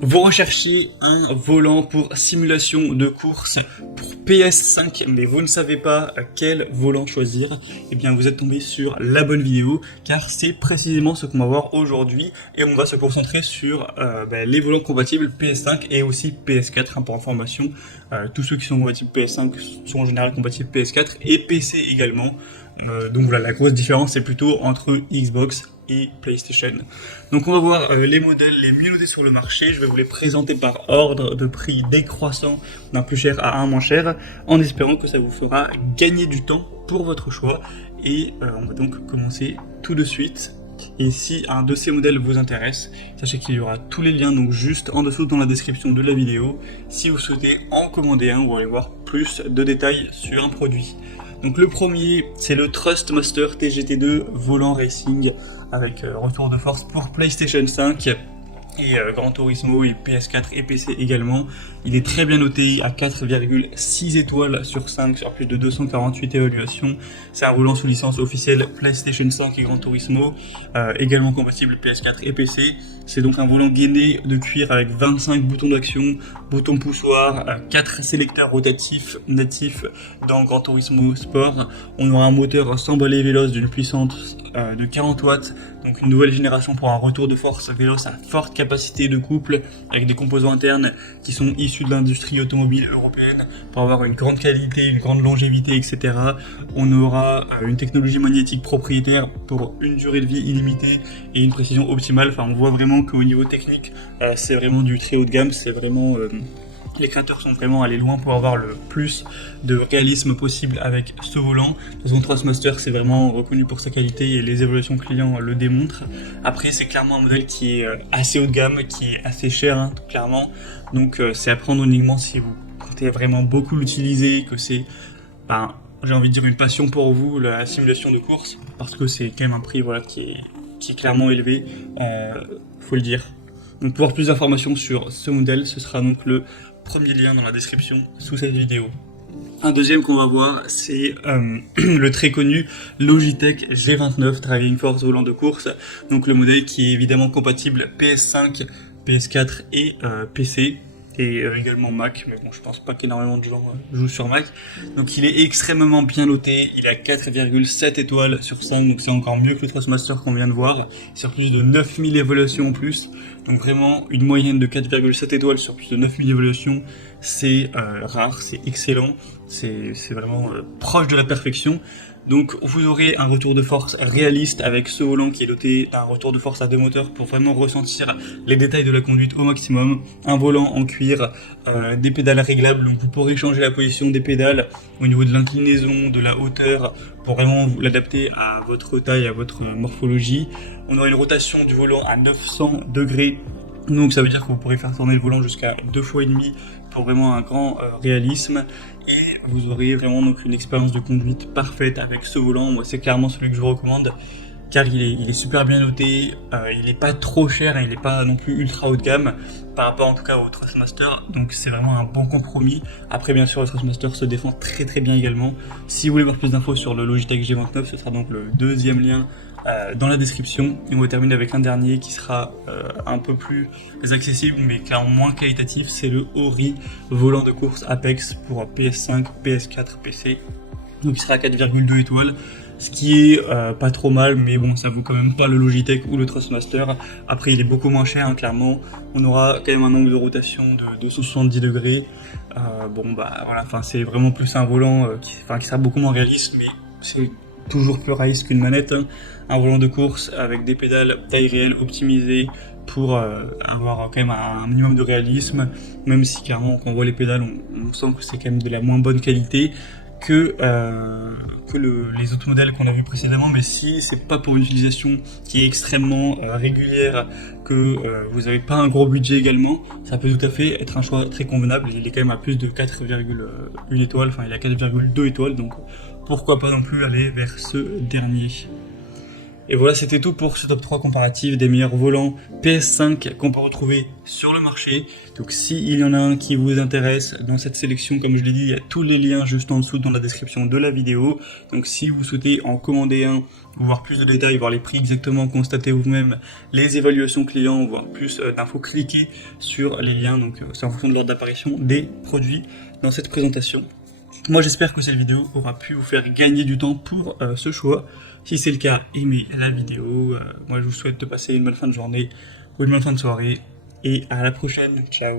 Vous recherchez un volant pour simulation de course pour PS5, mais vous ne savez pas quel volant choisir. Eh bien, vous êtes tombé sur la bonne vidéo, car c'est précisément ce qu'on va voir aujourd'hui, et on va se concentrer sur les volants compatibles PS5 et aussi PS4. Pour information, tous ceux qui sont compatibles PS5 sont en général compatibles PS4 et PC également. Donc voilà, la grosse différence c'est plutôt entre Xbox et PlayStation. Donc on va voir les modèles les mieux notés sur le marché. Je vais vous les présenter par ordre de prix décroissant d'un plus cher à un moins cher, en espérant que ça vous fera gagner du temps pour votre choix. Et on va donc commencer tout de suite. Et si un de ces modèles vous intéresse, sachez qu'il y aura tous les liens donc juste en dessous dans la description de la vidéo si vous souhaitez en commander un ou aller voir plus de détails sur un produit. Donc le premier, c'est le Thrustmaster TGT2 volant racing avec retour de force pour PlayStation 5 et Gran Turismo et PS4 et PC également. Il est très bien noté à 4,6 étoiles sur 5 sur plus de 248 évaluations. C'est un volant sous licence officielle PlayStation 5 et Gran Turismo, également compatible PS4 et PC. C'est donc un volant gainé de cuir avec 25 boutons d'action, boutons poussoirs, 4 sélecteurs rotatifs natifs dans Gran Turismo Sport. On aura un moteur sans balai véloce d'une puissance de 40 watts, donc une nouvelle génération pour un retour de force véloce à forte capacité de couple avec des composants internes qui sont issus de l'industrie automobile européenne pour avoir une grande qualité, une grande longévité, etc. On aura une technologie magnétique propriétaire pour une durée de vie illimitée et une précision optimale. Enfin, on voit vraiment qu'au niveau technique, c'est vraiment du très haut de gamme. C'est vraiment les créateurs sont vraiment allés loin pour avoir le plus de réalisme possible avec ce volant. De toute façon, Thrustmaster, c'est vraiment reconnu pour sa qualité et les évaluations clients le démontrent. Après, c'est clairement un modèle qui est assez haut de gamme, qui est assez cher, tout clairement. Donc, c'est à prendre uniquement si vous comptez vraiment beaucoup l'utiliser, que c'est, j'ai envie de dire, une passion pour vous, la simulation de course, parce que c'est quand même un prix qui est clairement élevé, faut le dire. Donc, pour avoir plus d'informations sur ce modèle, ce sera donc le premier lien dans la description sous cette vidéo. Un deuxième qu'on va voir, c'est le très connu Logitech G29 Driving Force volant de course. Donc le modèle qui est évidemment compatible PS5, PS4 et PC. Et également Mac, mais bon, je pense pas qu'énormément de gens jouent sur Mac. Donc il est extrêmement bien noté, il a 4,7 étoiles sur 5, donc c'est encore mieux que le Thrustmaster qu'on vient de voir, sur plus de 9000 évaluations en plus. Donc vraiment, une moyenne de 4,7 étoiles sur plus de 9000 évaluations, c'est rare, c'est excellent, c'est vraiment proche de la perfection. Donc vous aurez un retour de force réaliste avec ce volant qui est doté d'un retour de force à deux moteurs pour vraiment ressentir les détails de la conduite au maximum. Un volant en cuir, des pédales réglables, donc vous pourrez changer la position des pédales au niveau de l'inclinaison, de la hauteur, pour vraiment l'adapter à votre taille, à votre morphologie. On aura une rotation du volant à 900 degrés. Donc ça veut dire que vous pourrez faire tourner le volant jusqu'à 2,5 fois pour vraiment un grand réalisme, et vous aurez vraiment donc une expérience de conduite parfaite avec ce volant. Moi c'est clairement celui que je vous recommande car il est super bien noté, il n'est pas trop cher et il n'est pas non plus ultra haut de gamme par rapport en tout cas au Thrustmaster, donc c'est vraiment un bon compromis. Après bien sûr le Thrustmaster se défend très très bien également. Si vous voulez voir plus d'infos sur le Logitech G29, ce sera donc le deuxième lien dans la description. Et on va terminer avec un dernier qui sera un peu plus accessible mais clairement moins qualitatif, c'est le Ori volant de course Apex pour PS5, PS4, PC. Donc il sera à 4,2 étoiles, ce qui est pas trop mal, mais bon, ça vaut quand même pas le Logitech ou le Thrustmaster. Après il est beaucoup moins cher, clairement. On aura quand même un angle de rotation de 270 degrés. Voilà, c'est vraiment plus un volant qui sera beaucoup moins réaliste, mais c'est toujours plus réaliste qu'une manette. Un volant de course avec des pédales taille réelle optimisées pour avoir quand même un minimum de réalisme, même si clairement quand on voit les pédales on sent que c'est quand même de la moins bonne qualité que les autres modèles qu'on a vus précédemment. Mais si c'est pas pour une utilisation qui est extrêmement régulière, que vous n'avez pas un gros budget également, ça peut tout à fait être un choix très convenable. Il est quand même à plus de 4,1 étoiles, il est à 4,2 étoiles, donc pourquoi pas non plus aller vers ce dernier. Et voilà, c'était tout pour ce top 3 comparatif des meilleurs volants PS5 qu'on peut retrouver sur le marché. Donc s'il y en a un qui vous intéresse dans cette sélection, comme je l'ai dit, il y a tous les liens juste en dessous dans la description de la vidéo. Donc si vous souhaitez en commander un, voir plus de détails, voir les prix exactement, constater vous-même les évaluations clients, voir plus d'infos, cliquez sur les liens. Donc c'est en fonction de l'heure d'apparition des produits dans cette présentation. Moi j'espère que cette vidéo aura pu vous faire gagner du temps pour ce choix. Si c'est le cas, aimez la vidéo. Moi je vous souhaite de passer une bonne fin de journée ou une bonne fin de soirée. Et à la prochaine. Ciao.